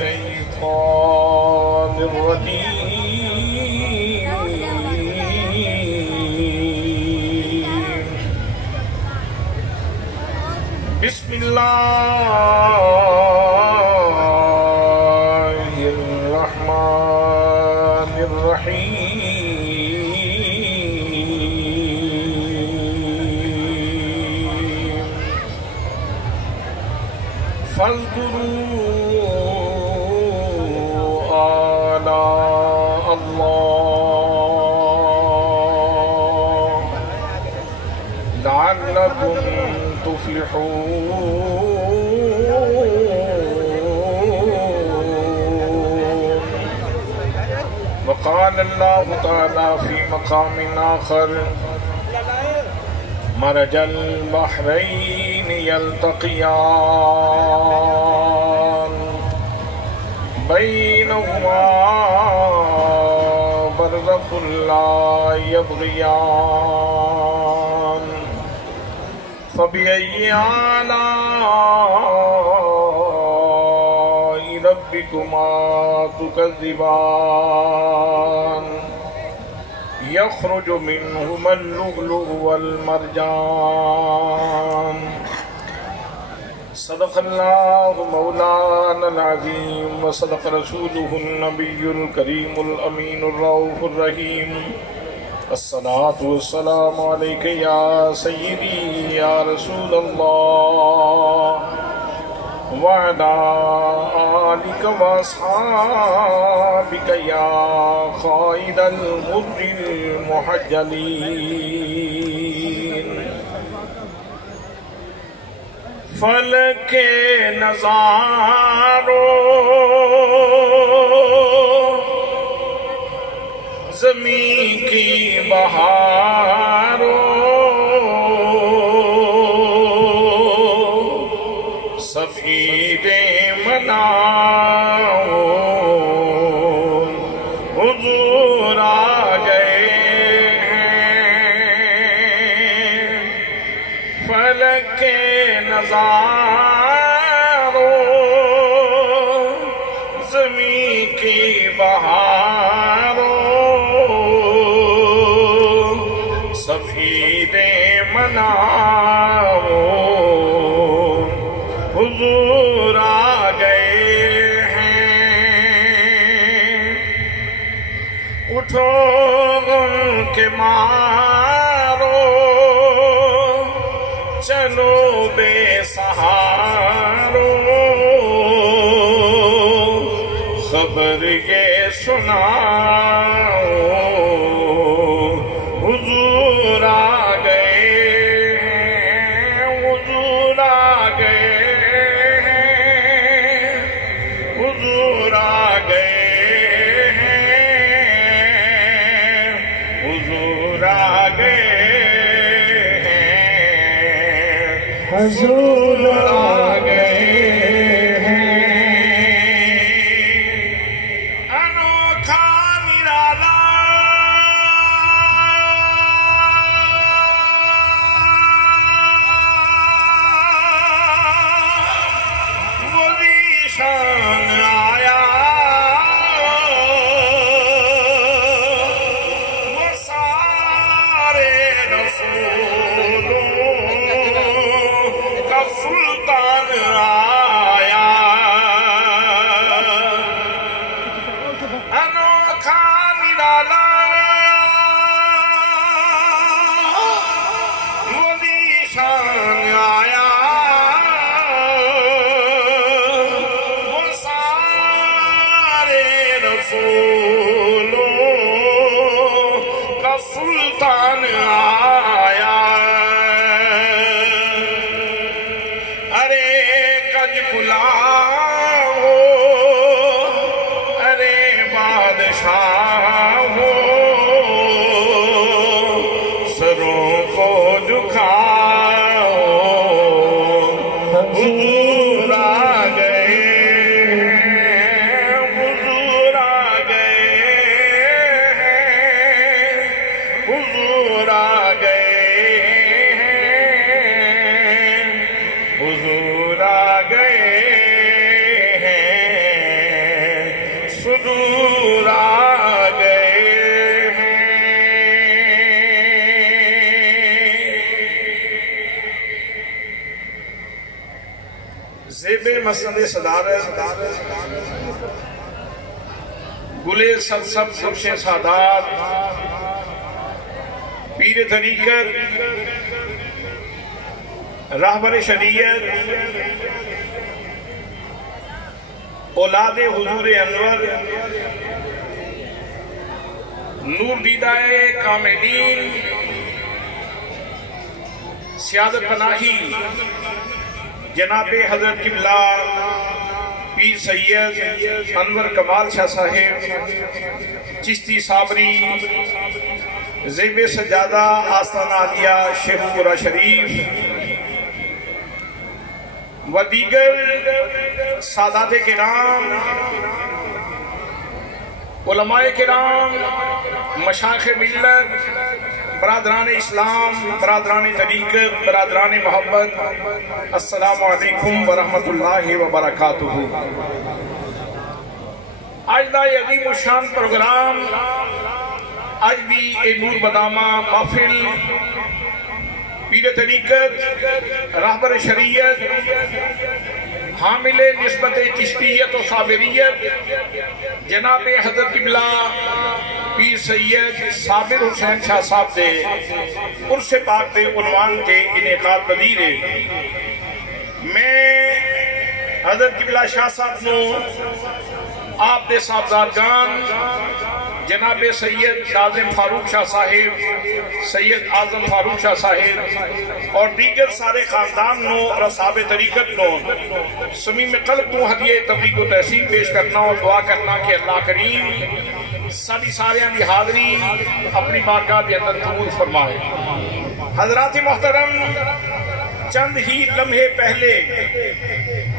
الشيطان الرجيم بسم الله الرحمن الرحيم فاذكروا آلاء الله لعلكم تفلحون. وقال الله تعالى في مقام آخر مرج البحرين يلتقيان بينهما برزخ لا يبغيان فبأي آلاء ربكما تكذبان يخرج منهما اللؤلؤ والمرجان. صدق الله مولانا العظيم وصدق رسوله النبي الكريم الأمين الرؤوف الرحيم. الصلاة والسلام عليك يا سيدي يا رسول الله وعلى آلك وأصحابك يا قائد الغر المحجلين. فلک نظاروں زمین کی بہاروں سب عیدیں مناؤ حضور آ گئے ہیں. فلک نظاروں زمین کی بہاروں سب عیدیں مناؤ حضور آ گئے ہیں. اٹھو غم کے مارو چلو بے سہارو خبر یہ سناؤ حضور آ گئے ہیں. حضور آ گئے ہیں. حضور آ گئے ہیں. حضور آ گئے حضور آ گئے ہیں. انوکھا نرالا وہ ذیشان آیا وہ سارے رسولوں سلطان آیا. انوکھا نرالا وہ ذیشان آیا وہ سارے رسولوں کا سلطان آیا. ارے بادشاہ ہو سروں کو جھکاؤ حضور آ گئے ہیں. حضور آ گئے ہیں. حضور آ گئے ہیں. حضور آ گئے ہیں. حضور آ گئے ہیں زیب مسند صدارت گلے سلسب فرش سادات پیر طریقت راہبر شریعت اولاد حضور انور نور دیدہ کاملین سیادت پناہی جناب حضرت قبلہ پیر سید انور کمال شاہ صاحب چشتی صابری زیب سجادہ آستانہ عالیہ شیخ پورہ شریف و دیگر سادات کرام علماء کرام مشایخ ملت برادران اسلام برادران طریقت برادران محبت السلام علیکم ورحمت اللہ وبرکاتہ آج دا عظیم الشان پروگرام آج بھی اے نور بدامہ محفل پیر طریقت راہبر شریعت حامل نسبت چشتیت و صابریت جناب حضرت قبلہ پیر سید صابر حسین شاہ صاحب دے عرص پاک دے عنوان کے انعقاد پذیر ہے میں حضرت قبلہ شاہ صاحب نو آپ دے صاحبزادگان جناب سید ناظم فاروق شاہ صاحب سید اعظم فاروق شاہ صاحب اور دیگر سارے خاندان نو اور اصحاب طریقت نو صمیم قلب تو ہدیہ تبریک و تحسین پیش کرنا اور دعا کرنا کہ اللہ کریم ساری ساریاں دی حاضری اپنی بارگاہ دے اندر قبول فرمائے حضرات محترم چند ہی لمحے پہلے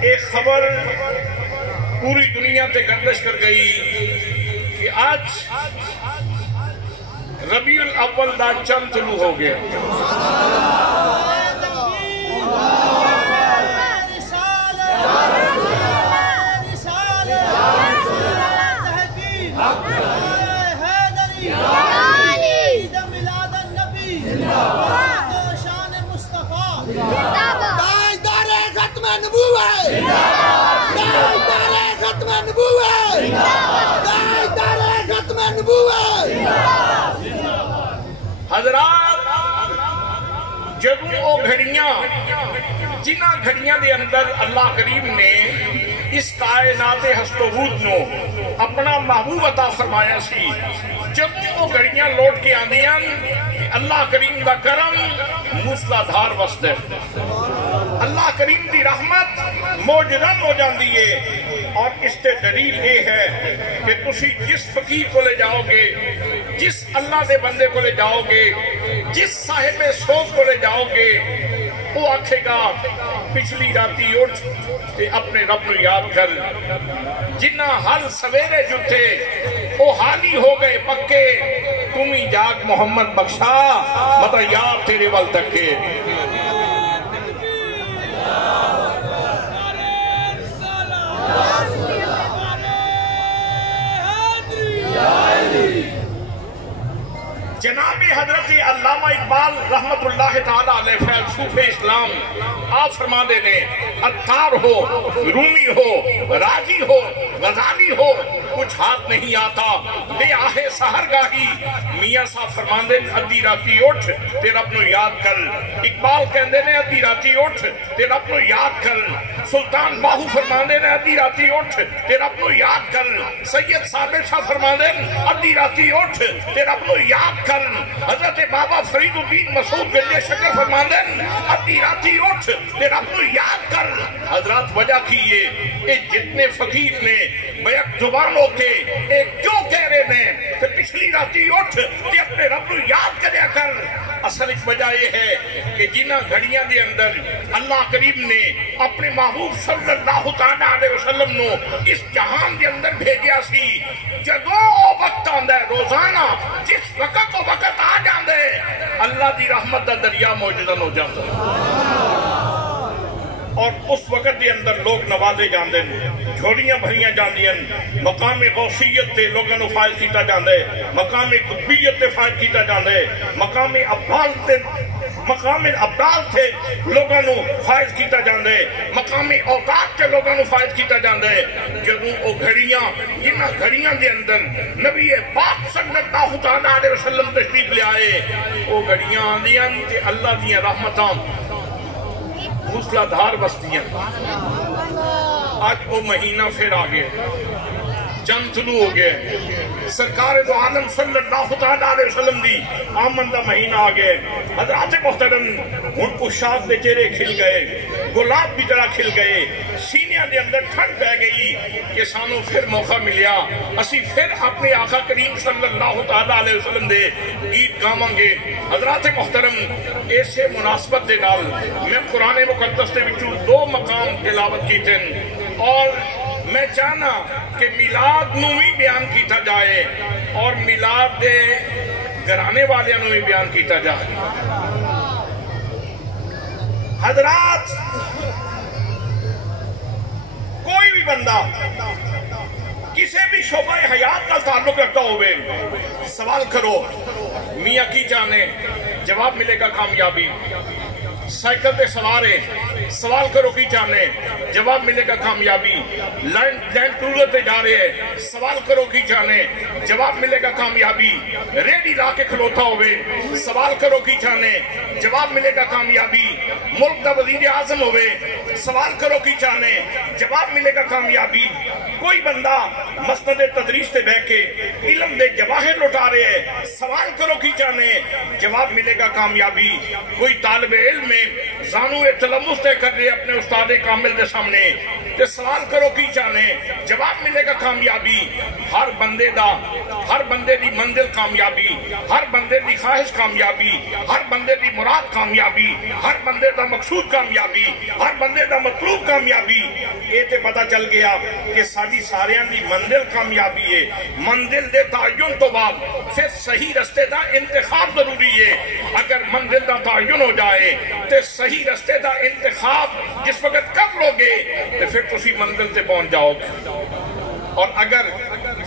ایک خبر پوری دنیا تے گردش کر گئی کہ آج ربیع الاول دا چند طلوع ہو گیا حضرات جدوں او گھڑیاں جنہ گھڑیاں دے اندر اللہ کریم نے اس کائنات ہست و بود نو اپنا محبوب عطا فرمایا سی جدوں او گھڑیاں لوٹ کے آندیاں اللہ کریم دا کرم موسلا دھار وسدے اللہ کریم دی رحمت موجزن ہو جاندی ہے اور اس تے دلیل یہ ہے کہ تسی جس فقیر کو لے جاؤ گے جس اللہ دے بندے کو لے جاؤ گے جس صاحب سوز کو لے جاؤ گے وہ آکھے گا پچھلی راتی اٹھ تے اپنے رب نو یاد کر جنہ حل سویرے جتے وہ حالی ہو گئے پکے تمہیں جاگ محمد بخشا مطا یاد تیرے وال تکے جناب حضرت علامہ اقبال رحمت اللہ تعالیٰ علیہ فیلسوف اسلام آپ فرما دینے عطار ہو رومی ہو راجی ہو غزالی ہو کچھ ہاتھ نہیں آتا بے آہے سہرگاہی میاں صاحب فرما دینے ادھی راتی اٹھ تیر اپنو یاد کر اقبال کہندے نے ادھی راتی اٹھ تیر اپنو یاد کر سلطان باہو فرما دینے ادھی راتی اٹھ تیر اپنو یاد کر سید صابر شاہ فرما دینے ادھی راتی اٹھ تیر اپنو یاد کر حضرت بابا فرید الدین مسعود گلے شکر فرماندن ادھی راتی اٹھ تیر اپنو یاد کر حضرات وجہ کیے اے جتنے فقیر نے بیک زبان ہوتے اے کیوں کہہ رہے نے کہ پچھلی راتی اٹھ تے اپنے رب نو یاد کریا کر اصل اس وجہ یہ ہے کہ جنہ گھڑیاں دے اندر اللہ کریم نے اپنے محبوب صلی اللہ علیہ وسلم نو اس جہان دے اندر بھیجیا سی جدوں او وقت آندہ ہے روزانہ جس وقت او وقت آ جاندے اللہ دی رحمت دا دریا موجودن ہو جاتا ہے اور اس وقت دے اندر لوگ نوازے جاندے جھوڑیاں بھریاں جاندیاں مقام غوثیت تے لوگاں نو فائز کیتا جاندے مقام قطبیت تے فائز کیتا جاندے مقام ابدال تے لوگاں نو فائز کیتا جاندے مقام اوقات تے لوگاں نو فائز کیتا جاندے جدوں او گھڑیاں جنہاں گھڑیاں دے اندر نبی پاک صلی اللہ تعالیٰ علیہ وسلم تشریف لے آئے او گھڑیاں آندیاں تے اللہ دیاں رحمتاں موسلا دھار بستیاں آج وہ مہینہ پھر آگئے چند طلوع ہو گئے سرکار دو عالم صلی اللہ علیہ وسلم دی آمن دا مہینہ آگئے حضرات محترم ان کو شاخ دے چہرے کھل گئے گلاب بھی طرح کھل گئے سینیاں دے اندر ٹھنڈ بہ گئی کہ سانو پھر موقع ملیا اسی پھر اپنے آقا کریم صلی اللہ علیہ وسلم دے گیت گاواں گے حضرات محترم ایسے مناسبت دے نال میں قرآن مقدس دے وچوں 2 مقام تلاوت کیتے اور میں چاہنا کہ میلاد نو بھی بیان کیتا جائے اور میلاد دے گھرانے والے نو بھی بیان کیتا جائے حضرات کوئی بھی بندہ کسی بھی شعبہ حیات کا تعلق رکھتا ہوئے سوال کرو میاں کی جانے جواب ملے گا کامیابی سائیکل تے سوارے سوال کرو کی جانے جواب ملے گا کامیابی لینڈ ٹورر تے جا رہے ہیں سوال کرو کی جانے جواب ملے گا کامیابی ریڈی لا کے کھلوتا ہوئے سوال کرو کی جانے جواب ملے گا کامیابی ملک دا وزیر اعظم ہوئے سوال کرو کی جانے جواب ملے گا کامیابی کوئی بندہ مسند تدریس تے بیٹھ کے علم دے جواہر لٹا رہے ہیں سوال کرو کی جانے جواب ملے گا کامیابی کوئی طالب علم میں زانو تلمس تے کر رہے اپنے استاد کامل دے سامنے تے سوال کرو کی جانے جواب ملے گا کامیابی ہر بندے دی منزل کامیابی ہر بندے دی خواہش کامیابی ہر بندے دی مراد کامیابی ہر بندے دا مقصود کامیابی ہر بندے دا مطلوب کامیابی یہ تے پتا چل گیا کہ ساری ساریاں دی منزل کامیابی ہے منزل دے تعین تو بعد پھر صحیح رستے دا انتخاب ضروری ہے اگر منزل دا تعین ہو جائے تے صحیح رستے دا انتخاب جس وقت کر لو گے تو پھر تسی منزل تے پہنچ جاؤ گے اور اگر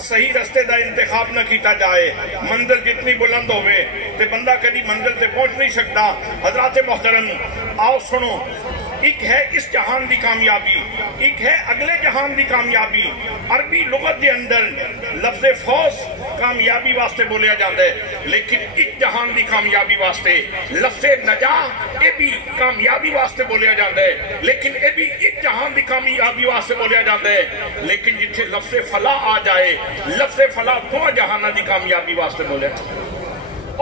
صحیح رستے دا انتخاب نہ کیتا جائے منزل جتنی بلند ہوئے تے بندہ کبھی منزل تے پہنچ نہیں سکتا حضرات محترم آؤ سنو ایک ہے اس جہان دی کامیابی ایک ہے اگلے جہان دی کامیابی عربی لغت دے اندر لفظ فوز کامیابی واسطے بولیا جاندے لیکن ایک جہان دی کامیابی واسطے لفظ نجاح یہ بھی کامیابی واسطے بولیا جاندے لیکن یہ بھی ایک جہان دی کامیابی واسطے بولیا جاندے لیکن جتھے لفظ فلاح آ جائے لفظ فلاح 2 جہانہ دی کامیابی واسطے بولیا جاندے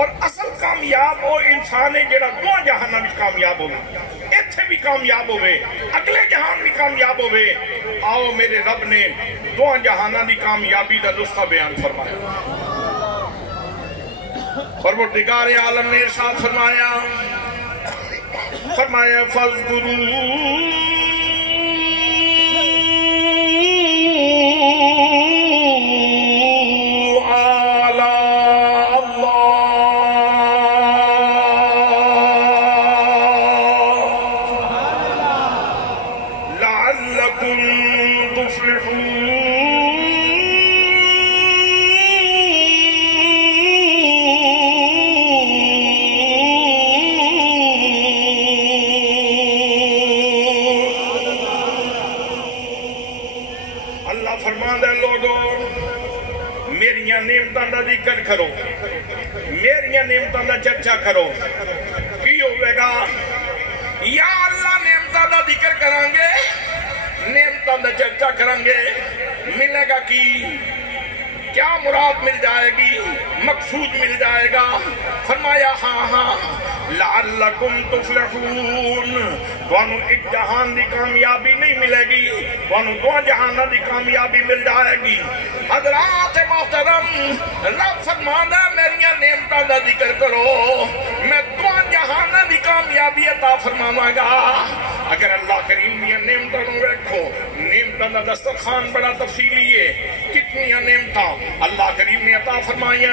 اور اصل کامیاب وہ انسان ہے جڑا 2 جہانہ بھی کامیاب ہوئے ایتھے بھی کامیاب ہوئے اگلے جہان بھی کامیاب ہوئے آؤ میرے رب نے 2 جہانہ دی کامیابی دا نسخہ بیان فرمایا پروردگار عالم نے ارشاد فرمایا فَاذْكُرُوا کرو میریاں نعمتاں دا چرچا کرو کی ہوئے گا یا اللہ نعمتاں دا ذکر کرانگے نعمتاں دا چرچا کرانگے ملے گا کی کیا مراد مل جائے گی مقصود مل جائے گا فرمایا ہاں لعلکم تفلحون توانو ایک جہان دی کامیابی نہیں ملے گی توانو 2 جہانہ دی کامیابی مل جائے گی حضرات محترم رب فرمانا میریاں نعمتاں دا ذکر کرو میں 2 جہانہ دی کامیابی عطا فرماواں گا اگر اللہ کریم دیا نعمتاں نو ویکھو نعمتاں دا دسترخوان بڑا تفصیلی ہے کتنی نعمتاں اللہ کریم نے عطا فرمایا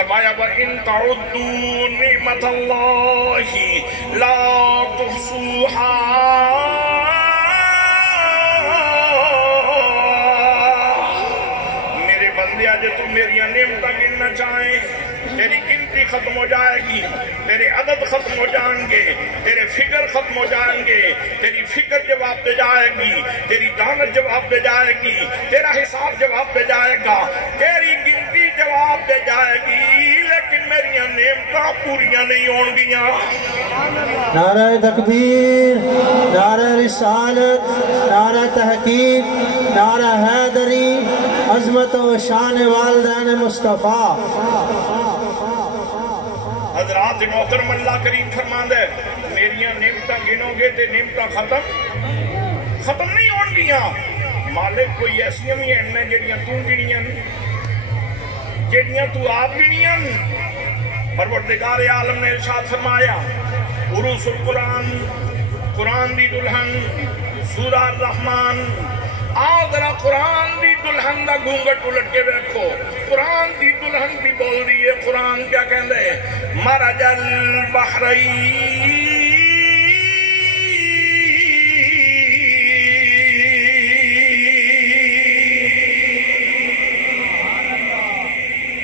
وَإِن تَعُدُّوا نِعْمَةَ اللَّهِ لَا تُحْصُوهَا بندیا جے تو میری نعمتاں گننا چاہیں تیری گنتی ختم ہو جائے گی، تیرے عدد ختم ہو جائیں گے، تیرے فکر ختم ہو جائیں گے، تیری فکر جواب دے جائے گی، تیری دانت جواب دے جائے گی، تیرا حساب جواب دے جائے گا، تیری گنتی جواب دے جائے گی، لیکن میری نعمتاں پوریاں نہیں ہون گیاں۔ نعرہ تکبیر، نعرہ رسالت، نعرہ تحقیق، نعرہ حیدری، عظمت و شان والدین مصطفیٰ۔ حضرات محترم اللہ کریم فرماندہ ہے میریاں نعمتاں گنو گے تے نعمتاں ختم نہیں ہون گیاں۔ مالک کوئی ایسیاں بھی ہیں جڑیاں تو گنیاں، جڑیاں تو آپ گنیاں۔ پروردگار عالم نے ارشاد فرمایا عروس القرآن، قرآن دی دلہن، سورہ الرحمن، آؤ ذرا قرآن دی دلہن دا گھونگٹ الٹ کے دیکھو، قرآن دی دلہن بھی بول دی ہے۔ قرآن کیا کہندے ہیں؟ مرج البحرین،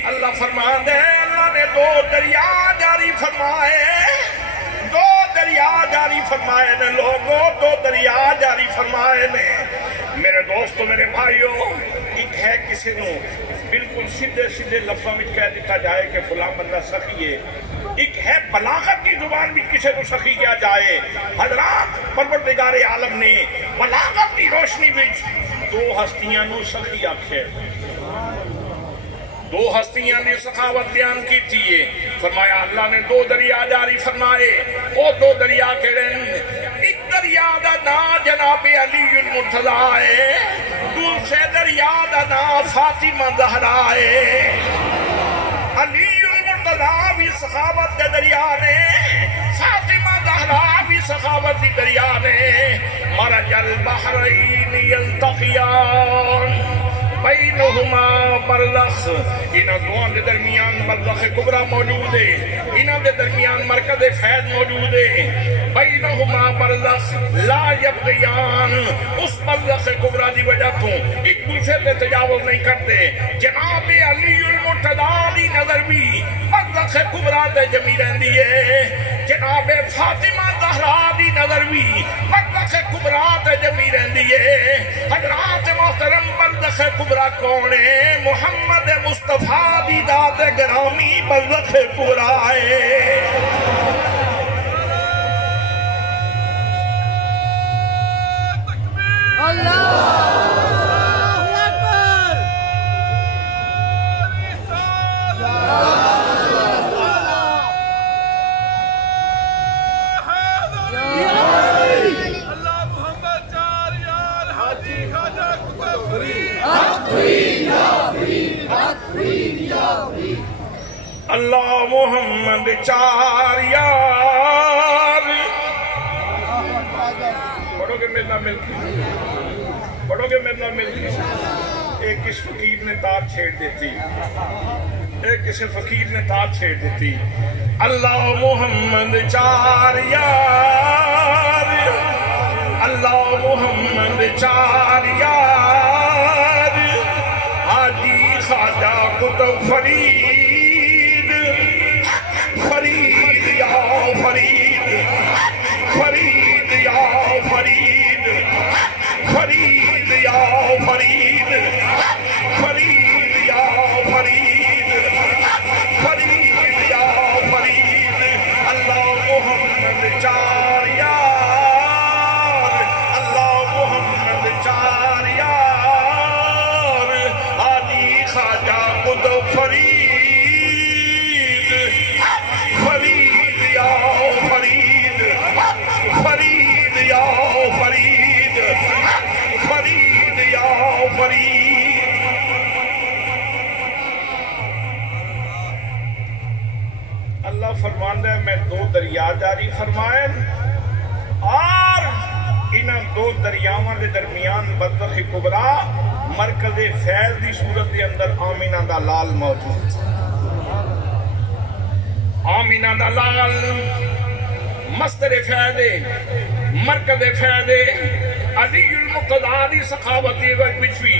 اللہ فرماندے اللہ نے دو دریا جاری فرمائے، دو دریا جاری فرمائے نے لوگوں، دو دریا جاری فرمائے نے۔ میرے دوستو میرے بھائیو، ایک ہے کسی نو بالکل سیدھے سیدھے لفظوں میں کہہ دیتا جائے کہ فلاں بندہ سخی ہے، ایک ہے بلاغت کی زبان بھی کسی کو سخی کیا جائے۔ حضرات پروردگار عالم نے بلاغت کی روشنی وچ دو ہستیاں نو سخی آکھے، دو ہستیاں نے سخاوت بیان کی تھی۔ فرمایا اللہ نے دو دریا جاری فرمائے، وہ دو دریا کہڑن؟ ایک دریا دا نام جناب علی المرتضیٰ ہے، دوسرے دریا دا نام فاطمہ زہرا ہے۔ علی المرتضیٰ بھی سخاوت دے دریا نے، فاطمہ زہرا بھی سخاوت دی دریا نے۔ مرج البحرین یلتقیان بینہما برزخ، انہاں دوان دے درمیان برزخ کبرا موجود ہے، انہاں دے درمیان مرکز فیض موجود ہے۔ بینہما برزخ لا یبغیان، اس برزخ کبرا دی وجہ تو ایک دوسرے تے تجاوز نہیں کرتے۔ جناب علی المرتضیٰ دی نظر بھی برزخ کبرا تے جمی رہندی ہے، جناب فاطمہ زہرا دی نظر بھی برزخ کبرا تے جمی رہندی ہے۔ حضرات محترم برزخ کبرا کون ہے؟ محمد مصطفیٰ دی ذات گرامی برزخ کبرا ہے۔ اللہ محمد چار یار، پڑھو گے میرے نام مل کے، پڑھو گے میرے نام مل کے۔ ایک کس فقیر نے تار چھیڑ دیتی، ایک کسی فقیر نے تار چھیڑ دیتی۔ اللہ محمد چار یار، اللہ محمد چار یار، حاجی خواجہ قطب فرید، فرید یا فرید، فرید یا فرید، فرید یا فرید، فرید یا فرید، فرید یا فرید۔ اللہ محمد چار یار، اللہ محمد چار یار، حاجی خواجہ قطب فرید، فرید یا فرید، فرید یا فرید، فرید یا فرید۔ اللہ فرماندہ ہے میں دو دریا جاری فرمائیں اور انہاں دو دریاواں دے درمیان برزخ کبرا مرکز فیض دی صورت دے اندر آمینہ دا لال موجود۔ آمینہ دا لال مصدر فیض مرکز فیض علی المرتضیٰ دی سخاوت دی وجہ بچوی،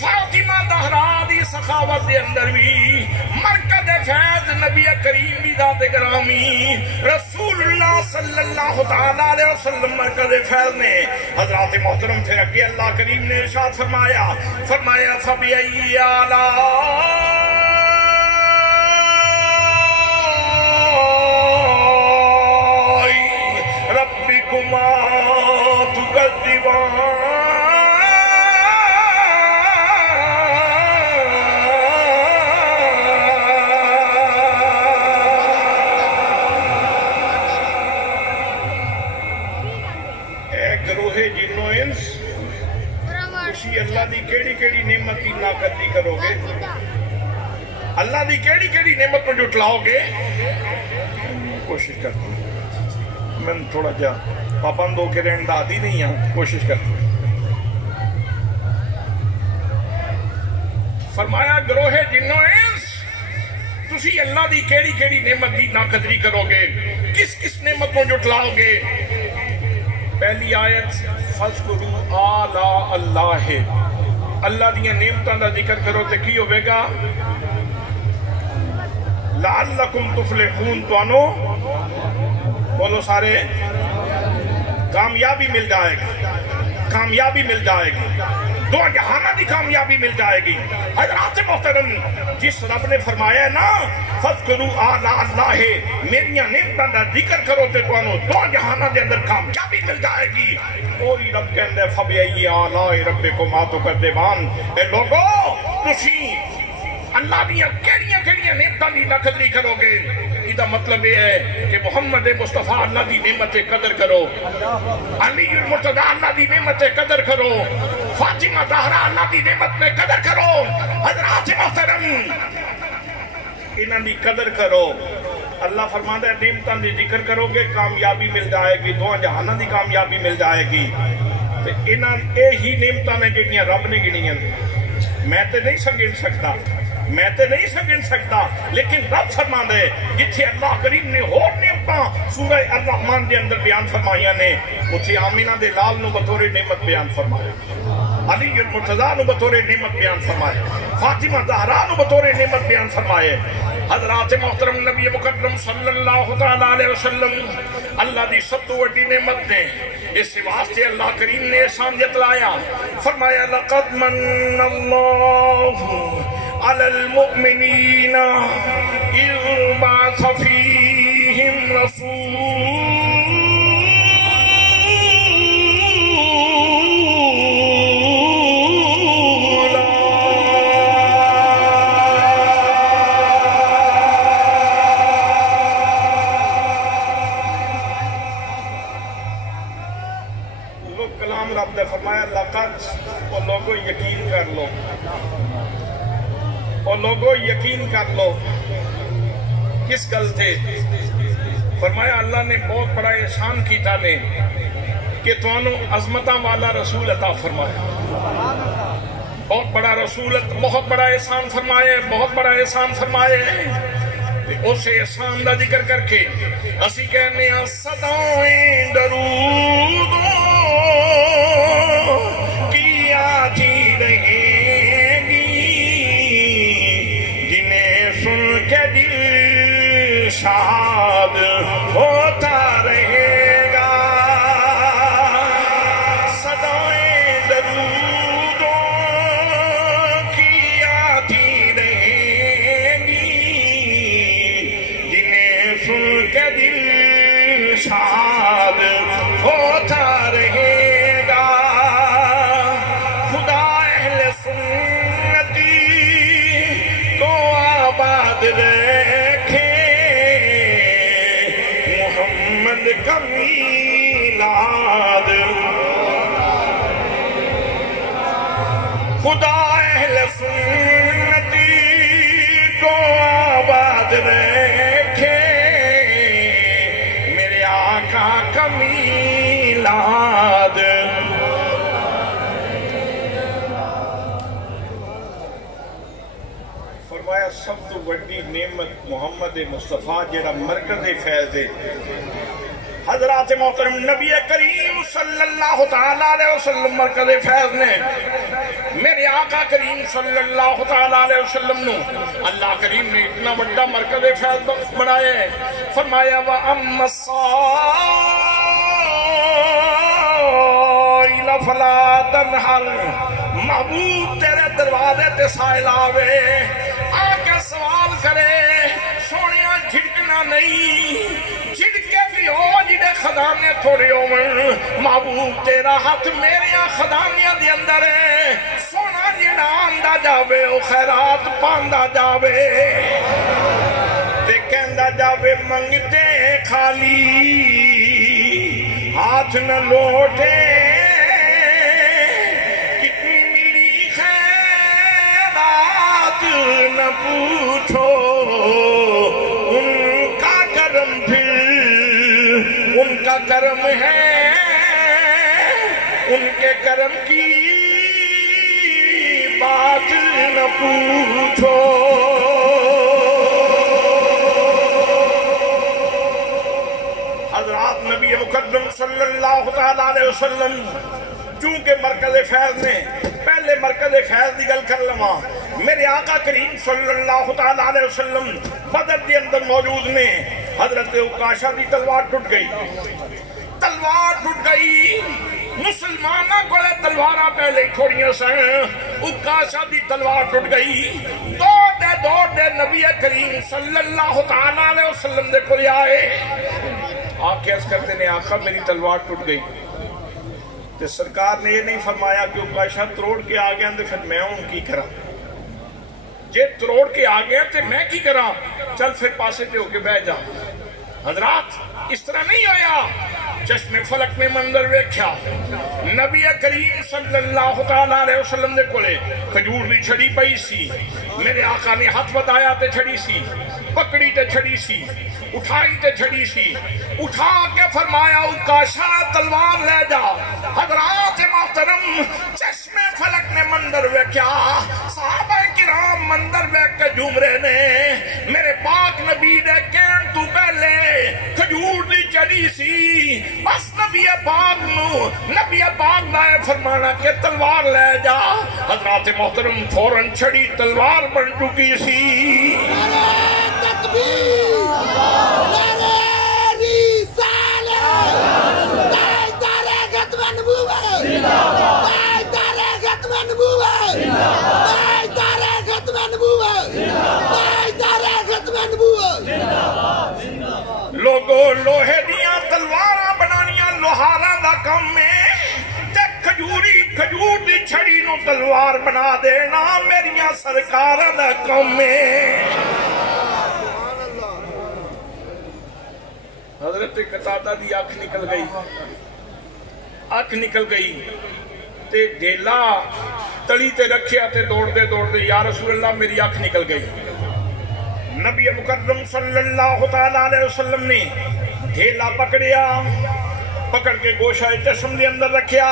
فاطمہ زہرا دی دی سخاوت دے اندر بھی مرکز فیض نبی کریم دی ذات گرامی رسول اللہ صلی اللہ تعالیٰ علیہ وسلم مرکز فیض نے حضرات محترم پھر اگے اللہ کریم نے ارشاد فرمایا فَبِأَيِّ آلَاءِ رَبِّكُمَا تُكَذِّبَانِ اللہ دی کیڑی کیڑی نعمت کی ناقدری کرو گے اللہ دی کیڑی کیڑی نعمت پر جھٹلاؤ گے کوشش کرتا ہوں میں تھوڑا جا پابند ہو کے رہن عادی نہیں ہوں کوشش کرتا ہوں فرمایا گروہ جنوں انس تسی اللہ دی کیڑی کیڑی نعمت کی ناقدری کرو گے کس کس نعمت کو جھٹلاؤ گے پہلی آیت فَذْكُرُوا آلَاءَ اللَّهِ اللہ دیا نعمتاں دا ذکر کرو تے کی ہوئے گا لَعَلَّكُمْ تُفْلِحُونَ توانو بولو سارے کامیابی مل جائے گی کامیابی مل جائے گی دو جہانہ دی کامیابی مل جائے گی حضرات محترم جس رب نے فرمایا ہے نا فَذْكُرُوا آلَاءَ اللَّهِ میریاں نعمتاں دا ذکر کرو تے توانو دو جہانہ دے اندر کامیابی مل جائے گی کوئی رب کہندے ہے فَبِأَيِّ آلَاءِ رَبِّكُمَا تُكَذِّبَانِ اے لوگو تسی اللہ دیا کیڑیاں کیڑیاں نعمتاں دی ناقدری کرو گے یہ مطلب یہ ہے کہ محمد مصطفیٰ اللہ دی نعمت قدر کرو علی المرتضی اللہ دی نعمت قدر کرو فاطمہ زہرا اللہ دی نعمت میں قدر کرو حضرات محترم انہاں دی قدر کرو اللہ فرماتا ہے نعمتاں دی ذکر کرو گے کامیابی مل جائے گی دو جہاناں دی کامیابی مل جائے گی انہاں ہی نعمتاں نے جڑیاں رب نے گنیاں میں تے نہیں سنگن سکتا میں تے نہیں سمجھ سکتا لیکن رب فرماتا ہے جتھے اللہ کریم نے اور نعمتاں سورہ الرحمن دے اندر بیان فرمائیاں نے اتھے آمینہ دے لال نو بطور نعمت بیان فرمایا علی المرتضی نو بطور نعمت بیان فرمایا فاطمہ زہرا نو بطور نعمت بیان فرمایا حضرات محترم نبی مکرم صلی اللہ تعالیٰ علیہ وسلم اللہ دی سب تو وڈی نعمت نے اس واسطے اللہ کریم نے احسان جتلایا فرمایا لقد من اللہ علی المؤمنین اذ بعث فیہم رسولا لوگ کلام رب نے فرمایا لقد اور لوگوں یقین کر لو اور لوگوں یقین کر لو کس گل تھے فرمایا اللہ نے بہت بڑا احسان کیتا نے کہ توانوں عظمتاں والا رسول عطا فرمایا بہت بڑا رسول بہت بڑا احسان فرمایا بہت بڑا احسان فرمایا اس احسان دا ذکر کر کے اسی کہنے ہیں صدائیں درود کی آتی رہیں دل شاد ہوتا رہے گا صدائیں درودوں کی آتی رہیں گی جنہیں سن کے دل شاد ہوتا رہے گا خدا اہل سنتی کو آباد رکھے محمد کا میلاد خدا اہل سنتی کو آباد رکھے میرے آقا کا میلاد فرمایا سب تو بڑی نعمت محمد مصطفیٰ جیڑا مرکز فیض ہے حضرات محترم نبی کریم صلی اللہ تعالیٰ علیہ وسلم مرکز فیض نے میرے آقا کریم صلی اللہ علیہ وسلم نو اللہ کریم نے اتنا بڑا مرکز فیض بنایا ہے. فرمایا وَأَمَّا الصَّائِلَ فَلَا تَنْهَرْ. محبوب تیرے دروازے تے سائل آوے آ کے سوال کرے سونیا جھڑکنا نہیں. جھڑکے بھی ہو جنہیں خزانے تھوڑے ہومن. محبوب تیرا ہاتھ میرے خزانیاں دی اندر ہے. سونا جڑا آندا جاوے او خیرات پاندا جاوے تے کہندا جاوے منگتے خالی ہاتھ نہ لوٹے. کتنی ملی خیرات نہ پوچھو ان کا کرم پھر ان کا کرم ہے ان کے کرم کی بات نہ پوچھو. حضرات نبی مقدم صلی اللہ علیہ وسلم چونکہ مرکز فیض نے پہلے مرکز فیض دی گل کر لما. میرے آقا کریم صلی اللہ علیہ وسلم بدر کے اندر موجود نے. حضرت عکاشہ دی تلوار ٹوٹ گئی. تلوار ٹوٹ گئی. مسلمانہ کو تلوارہ پہلے کھوڑیاں سن. عکاشہ دی تلوار ٹوٹ گئی. دوڑ دے نبی کریم صلی اللہ علیہ وسلم دے کو آئے. آنکھیں اس کرتے نے آقا میری تلوار ٹوٹ گئی. تو سرکار نے یہ نہیں فرمایا کہ عکاشہ تروڑ کے آ گیا تو پھر میں ان کی کرا. جے تروڑ کے آ گیا تو میں کی کرا. چل پھر پاسے تے ہو کے بیٹھ جا. حضرات اس طرح نہیں ہویا. چشم فلک میں منظر ویکھیا. نبی کریم صلی اللہ علیہ وسلم دے کولے کھجور دی چھڑی پئی سی. میرے آقا نے ہاتھ بتایا تے چھڑی سی. پکڑی تے چھڑی سی. اٹھائی تے چھڑی سی. اٹھا کے فرمایا عکاشہ تلوار لے جا. حضرات محترم چشم فلک نے منظر ویکھیا. صحابہ کرام منظر ویکھ کے جھوم رہے نے. میرے پاک نبی دے کہن تو پہلے کھجور دی چڑی سی. بس نبی پاک دا فرمانا کہ تلوار لے جا. حضرات محترم فوراً چھڑی تلوار بن چکی سی. لوگو لوہے دیاں تلواراں بنانیاں لوہاراں دا کم میں تے کھجور دی چھڑی نو تلوار بنا دینا میریاں سرکاراں دا کم میں. حضرت قتادہ دی آنکھ نکل گئی تے ڈیلا تلی تے رکھیا تے دوڑ دے یا رسول اللہ میری آنکھ نکل گئی. نبی مکرم صلی اللہ علیہ وسلم نے ڈھیلا پکڑ کے گوشہ چشم دے اندر رکھیا.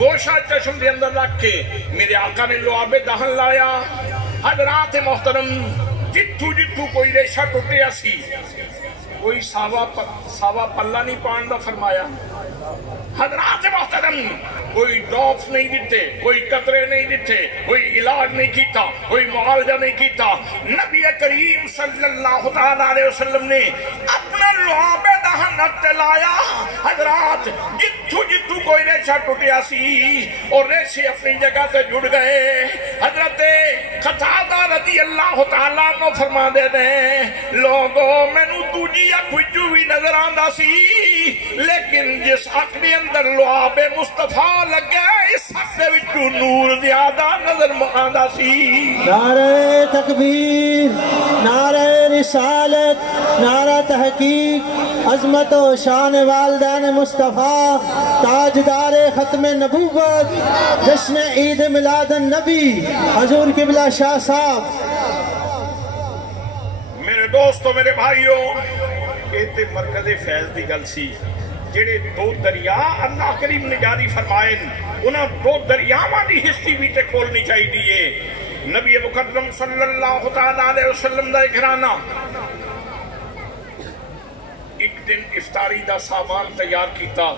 گوشہ چشم دے اندر رکھ کے میرے آقا نے لعاب دہن لایا. حضرات محترم جتھو کوئی ریشہ ٹوٹیا سی کوئی ساوا پلہ نہیں پانڈا فرمایا. حضرات محترم کوئی ڈراپس نہیں دیتے, کوئی قطرے نہیں دیتے, کوئی علاج نہیں کیتا, کوئی معالجہ نہیں کیتا. نبی کریم صلی اللہ علیہ وسلم نے اپنا لعاب دہن لایا. حضرات جتھو کوئی ریشہ ٹوٹیا سی اور ریشے اپنی جگہ تے جڑ گئے. حضرت قتادہ رضی اللہ تعالیٰ کو فرما دے دیں لوگوں میں نو تجھی اکھوچو بھی نظر آندہ سی لیکن جس اکھنی اندر لعاب مصطفیٰ لگے اس حق وچو نور زیادہ نظر آندہ سی. نعرہ تکبیر, نعرہ رسالت, نعرہ تحقیق, عظمت و شان والدین مصطفیٰ, تاجدار ختم نبوت, جشن عید میلاد النبی حضور قبلہ شاہ صاحب. میرے دوستو میرے بھائیوں یہ تے مرکز فیض دی گل سی. جڑے دو دریا اللہ کریم نے جاری فرمائے انہاں دو دریاواں دی ہسٹری بھی تے کھولنی چاہیے. نبی مکرم صلی اللہ علیہ وسلم دا گھرانہ ایک دن افطاری دا سامان تیار کیتا,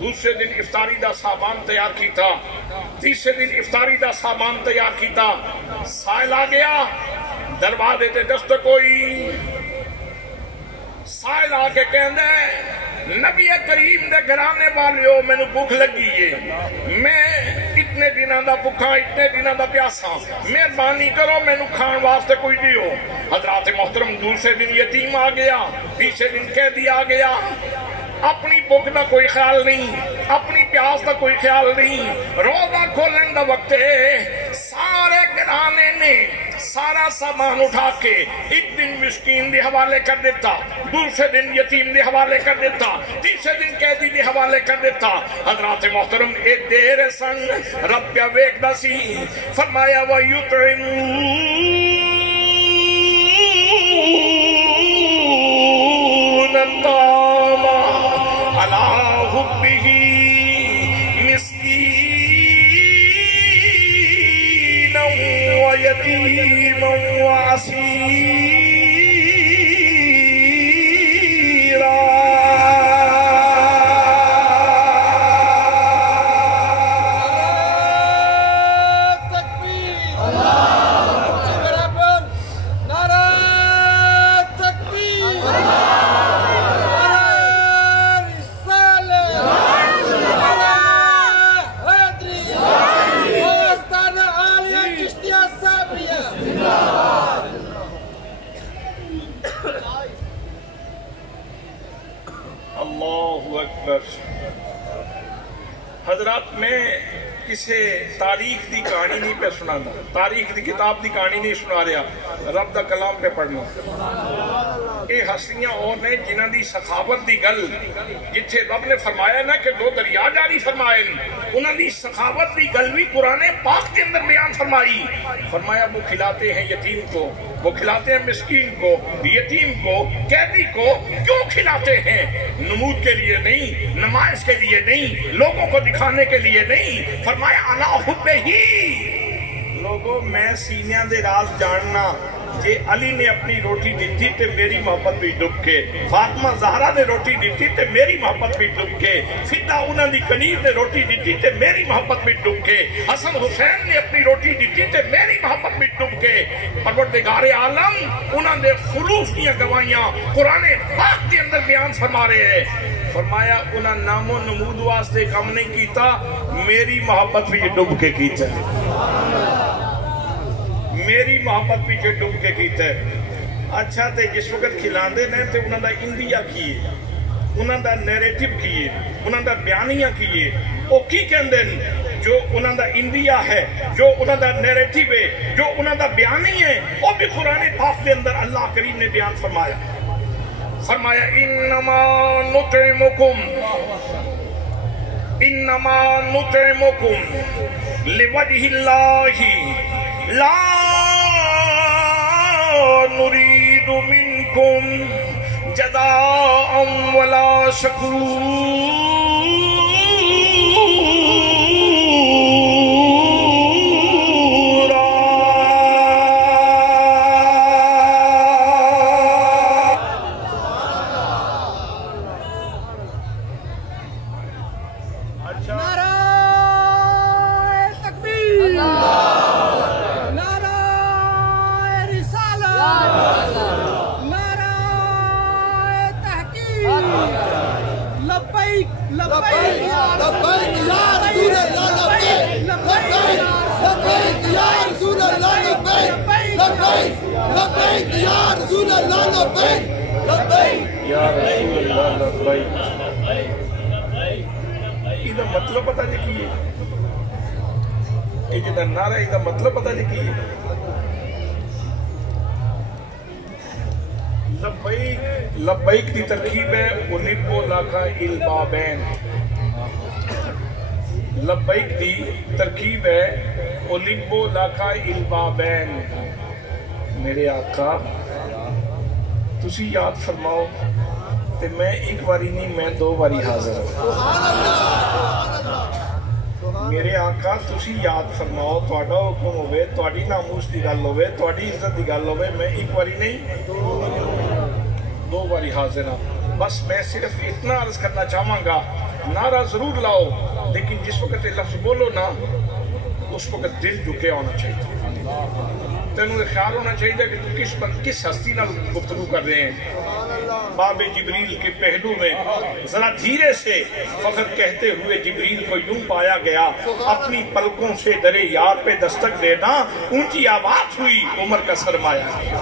دوسرے دن افطاری دا سامان تیار کیتا. تیسرے دن افطاری دا سامان تیار کیتا، سائل آ گیا، دروازے تے دستک ہوئی، سائل آ کے کہندے نبی کریم دے گھرانے والیو مینوں بھوک لگی ہے، میں اتنے دنوں دا بھوکا، اتنے دنوں دا پیاسا، مہربانی کرو مینوں کھان واسطے کوئی دیو۔ حضرات محترم دوسرے دن یتیم آ گیا، تیسرے دن قیدی آ گیا، اپنی بھوک دا کوئی خیال نہیں، اپنی پیاس دا کوئی خیال نہیں، روزہ کھولن دا وقت ہے، سارے گھرانے نے سارا سامان اٹھا کے ایک دن مسکین دے حوالے کر دیتا، دوسرے دن یتیم دے حوالے کر دیتا، تیسرے دن قیدی دے حوالے کر دیتا۔ حضرات محترم ایک دیر سن رب پیا ویکھدا سی، فرمایا وَيُطْعِمُونَ الطَّعَامَ عَلَىٰ حُبِّهِ مِسْكِينًا وَيَتِيمًا وَأَسِيرًا۔ اللہ اکبر۔ حضرات میں کسے تاریخ دی کہانی نہیں پہ سنانا، تاریخ دی کتاب دی کہانی نہیں سنا رہا، رب دا کلام پہ پڑھنا۔ اے ہستیاں اور نے جنہاں دی سخاوت دی گل جتھے رب نے فرمایا نا کہ 2 دریا جاری فرمائے، انہاں دی سخاوت دی گل بھی قرآن پاک کے اندر بیان فرمائی۔ فرمایا وہ کھلاتے ہیں یتیم کو، وہ کھلاتے ہیں مسکین کو، یتیم کو، قیدی کو۔ کیوں کھلاتے ہیں؟ نمود کے لیے نہیں، نمائش کے لیے نہیں، لوگوں کو دکھانے کے لیے نہیں۔ فرمایا علی حبہ، لوگوں میں سینیاں دے راز جاننا، جے علی نے اپنی روٹی دیتی تے میری محبت بھی ڈب کے، فاطمہ زہرا نے روٹی دیتی تے میری محبت بھی ڈب کے، فدا انہاں دی کنیر نے روٹی دیتی تے میری محبت بھی ڈب کے، حسن حسین نے اپنی روٹی دیتی تے میری محبت بھی ڈب کے۔ پروردگار عالم انہاں دے خلوص دیاں گواہیاں قرآن پاک کے اندر بیان فرما رہے ہیں۔ فرمایا انہاں نام و نمود واسطے کم نہیں کیتا، میری محبت بھی ڈب کے کیتا ہے، میری محبت پیچھے ڈب کے کیتا ہے۔ اچھا تے جس وقت کھلاندے نے تے انہاں دا انڈیا کیے، انہاں دا نیریٹو کیے، انہاں دا بیانیہ کیے، او کی کہندے جو انہاں دا انڈیا ہے، جو انہاں دا نیریٹو ہے، جو انہاں دا بیانی ہے، او بھی قرآن پاک کے اندر اللہ کریم نے بیان فرمایا۔ فرمایا انما نطعمکم لوجہ اللہ لا نريد منكم جزاء ولا شكورا۔ ایدہ مطلب پتہ لکھئے، ایدہ نعرہ ایدہ مطلب پتہ لکھئے، لبیک لبیک دی ترکیب ہے اُلِبُّ لَكَ الْبَابَيْن، لبیک دی ترکیب ہے اُلِبُّ لَكَ الْبَابَيْن۔ میرے آقا تسی یاد فرماؤ تے میں ایک باری نہیں میں 2 باری حاضر ہوں۔ میرے آقا تسی یاد فرماؤ، تواڈا حکم ہوئے، تواڈی ناموس دی گل ہوئے، تواڈی عزت دی گل ہوئے، میں ایک باری نہیں 2 باری حاضر ہوں۔ بس میں صرف اتنا عرض کرنا چاہوں گا، نعرہ ضرور لاؤ لیکن جس وقت لفظ بولو نا اس وقت دل جھکے ہونا چاہیے. تینوں یہ خیال ہونا چاہیے کہ تو کس ہستی نال گفتگو کر رہے ہیں. باب جبریل کے پہلو میں ذرا دھیرے سے فقط کہتے ہوئے جبریل کو یوں پایا گیا, اپنی پلکوں سے در یار پہ دستک دینا. اونچی آواز ہوئی, عمر کا سرمایا گیا.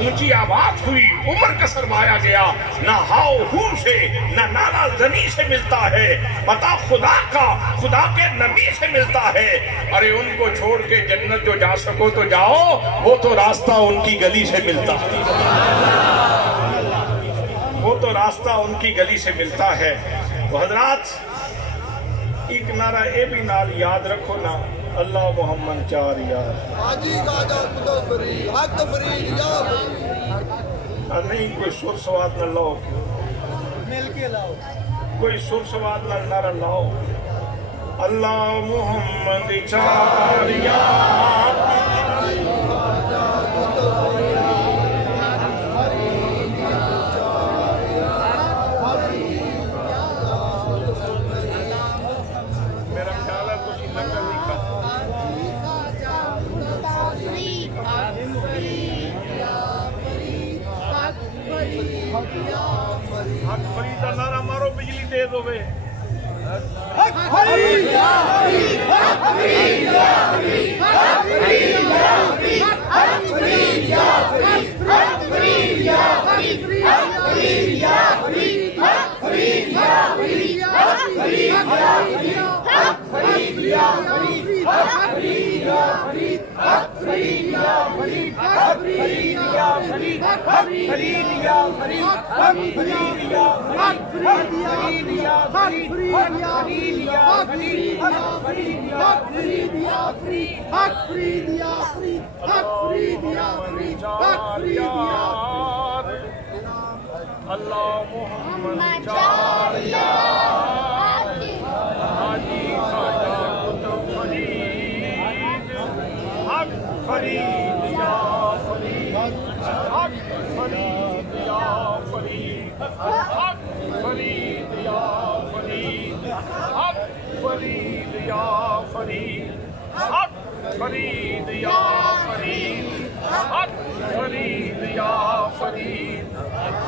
اونچی آواز ہوئی, عمر کا سرمایا گیا. نہ ہاؤ ہو سے نہ نعرہ زنی سے ملتا ہے, پتہ خدا کا خدا کے نبی سے ملتا ہے. ارے ان کو چھوڑ کے جنت جو جا سکو تو جاؤ, وہ تو راستہ ان کی گلی سے ملتا ہے. وہ تو راستہ ان کی گلی سے ملتا ہے. تو حضرات ایک نعرہ اے بھی نال یاد رکھو نا, اللہ محمد چار یار. نہیں کوئی سر سواد نہ لاؤ, مل کے لاؤ, کوئی سر سواد نہ نعرہ لاؤ. اللہ محمد چار یار. حق فرید کا نعرہ مارو, بجلی تیز ہوئے. حق فرید یا فرید, حق فرید یا فرید, حق فرید یا فرید, حق فرید یا فرید, حق فرید یا فرید, حق فرید یا فرید, حق فرید یا فرید, حق فرید یا فرید, حق فرید یا فرید, حق فرید یا فرید, حق فرید یا فرید, حق فرید یا فرید, حق فرید یا فرید, حق فرید یا فرید, حق فرید یا فرید, حق فرید یا فرید, حق فرید یا فرید, حق فرید یا فرید, حق فرید یا فرید, حق فرید یا فرید. اللہ محمد چار یار, حاجی خواجہ قطب فرید, حق فرید یا فرید, حق فرید یا فرید, حق فرید یا فرید, حق فرید یا فرید, حق فرید یا فرید,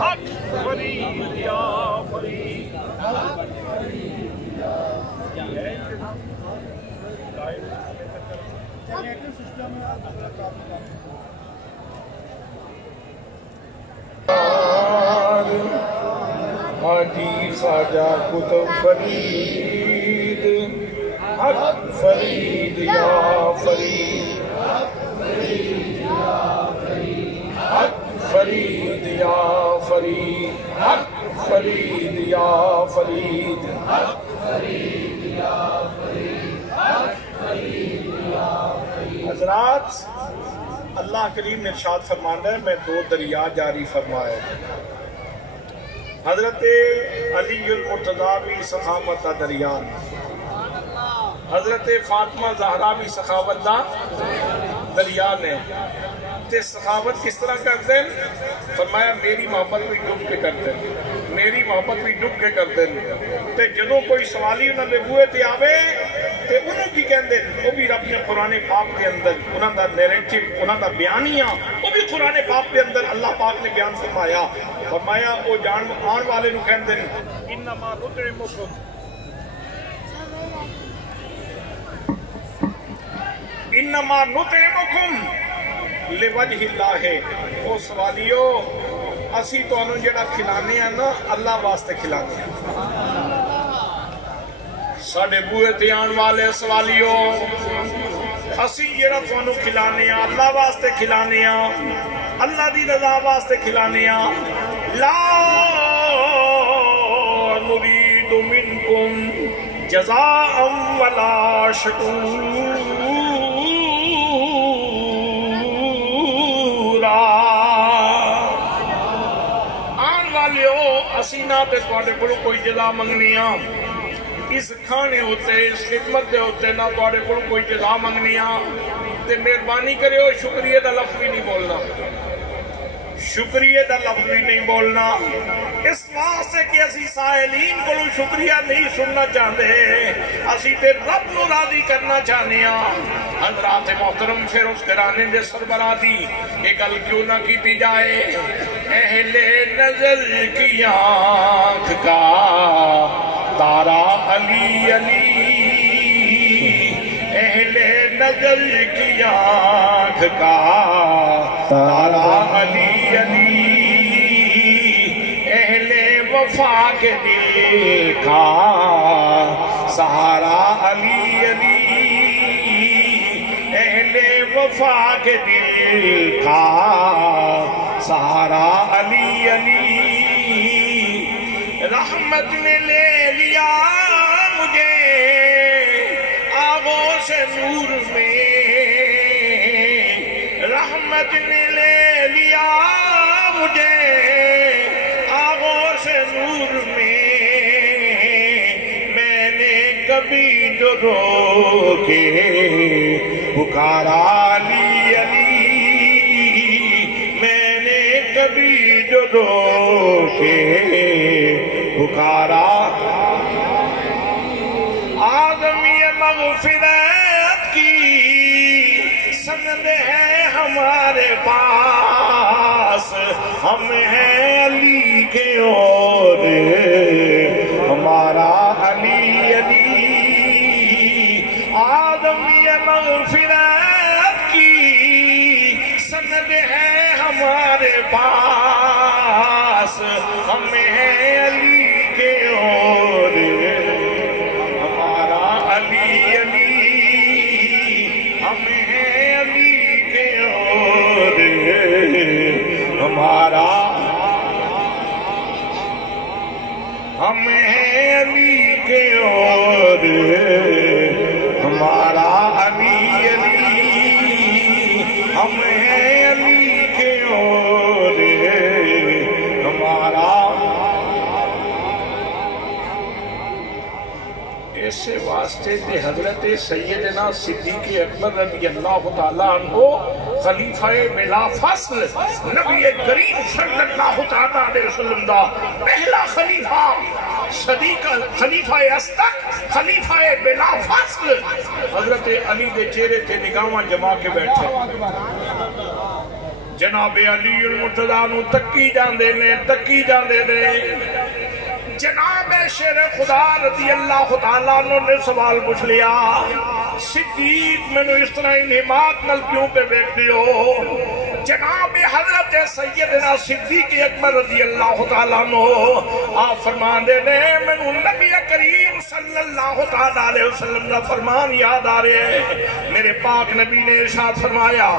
حق فرید یا فرید, حق فرید یا فرید. حاجی خواجہ قطب فرید, حق فرید یا فرید, حق فرید یا فرید, حق فرید یا فرید, حق فرید یا فرید, حق فرید یا فرید, حق فرید یا فرید. حضرات اللہ کریم نے ارشاد فرمانا ہے, میں دو دریا جاری فرمائے. حضرت علی المرتضیٰ بھی سخاوت دا دریان, حضرت فاطمہ زہرا بھی سخاوت دا دریان ہے. تے سخاوت کس طرح کرتے ہیں؟ فرمایا میری محبت بھی ڈب کے کرتے ہیں, میری محبت بھی ڈب کے کرتے ہیں. تے جدوں کوئی سوالی انہوں نے بوئے تے آوے تے انہوں کی کہندے وہ بھی رب نے قرآن پاک کے اندر انہوں دا نیریٹو, انہوں دا بیانیاں وہ بھی قرآن پاک کے اندر اللہ پاک نے بیان فرمایا. فرمایا وہ جان آن والے نو کہندے انما نطعمکم, انما نطعمکم لوجہ اللہ ہے. او سوالیو اسی تو انہوں جڑا کھلانے ہیں نا اللہ واسطے کھلانے ہیں. ساڑھے بوئے تے آن والے سوالیو اسی جڑا تو انہوں کھلانے ہیں اللہ واسطے کھلانے ہیں, اللہ دی رضا واسطے کھلانے ہیں. لا نرید منکم جزاء ولا شکورا. آن والے ہو اسینہ تے توڑے کلو کوئی جزا منگنیاں, اس کھانے ہوتے اس خدمت دے ہوتے نہ توڑے کلو کوئی جزا منگنیاں. تے مہربانی کرے ہو شکریہ دا لفظ بھی نہیں بولنا, شکریہ دا لفظ بھی نہیں بولنا، اس واسطے کہ اسی سائلین کو شکریہ نہیں سننا چاہتے، اسی تے رب نو راضی کرنا چاہنے ہیں۔ حضرات محترم پھر اس گھرانے دے سربراہ دی ایک گل کیوں نہ کیتی جائے، اہل نظر کی آنکھ کا تارا علی علی، اہل نظر کی آنکھ کا تارا علی علی، اہل وفا کے دل کا سہارا علی علی، اہل وفا کے دل کا سہارا علی علی، رحمت نے لے لیا مجھے آغوش نور میں، رحمت نے لے لیا مجھے آغوش نور میں، میں نے کبھی جو رو کے پکارا علی علی، میں نے کبھی جو رو کے پکارا، آدمی مغفرت کی سند ہے ہمارے پاس، ہم ہیں علی کے اور ہمارا علی علی، آدمی مغفرت کی سند ہے ہمارے پاس، ہم ہیں علی کے اور ہمارا علی علی، ہم ہیں علی کے اور ہمارا، ہم ہیں علی کے اور ہمارا علی علی، ہم ہیں علی کے اور ہمارا۔ ایسے واسطے دے حضرت سیدنا صدیق اکبر رضی اللہ تعالیٰ عنہ خلیفہ بلا فصل نبی کریم صلی اللہ تعالیٰ علیہ وسلم دا پہلا خلیفہ، صدیق خلیفہ اصدق، خلیفہ بلا فصل، حضرت علی دے چہرے تھے نگاہاں جما کے بیٹھے، جناب علی المرتضیٰ نو تکی جاندے نے، تکی جاندے نے، جناب شیر خدا رضی اللہ تعالیٰ عنہ نے سوال پوچھ لیا، صدیق میں نے اس طرح انہمات نل کیوں پہ بیٹھ دیو؟ جناب حضرت سیدنا صدیق اکبر رضی اللہ تعالیٰ عنہ آپ فرمان دے نے، میں نے نبی کریم صلی اللہ تعالیٰ علیہ وسلم کا فرمان یاد آ رہے ہیں، میرے پاک نبی نے ارشاد فرمایا،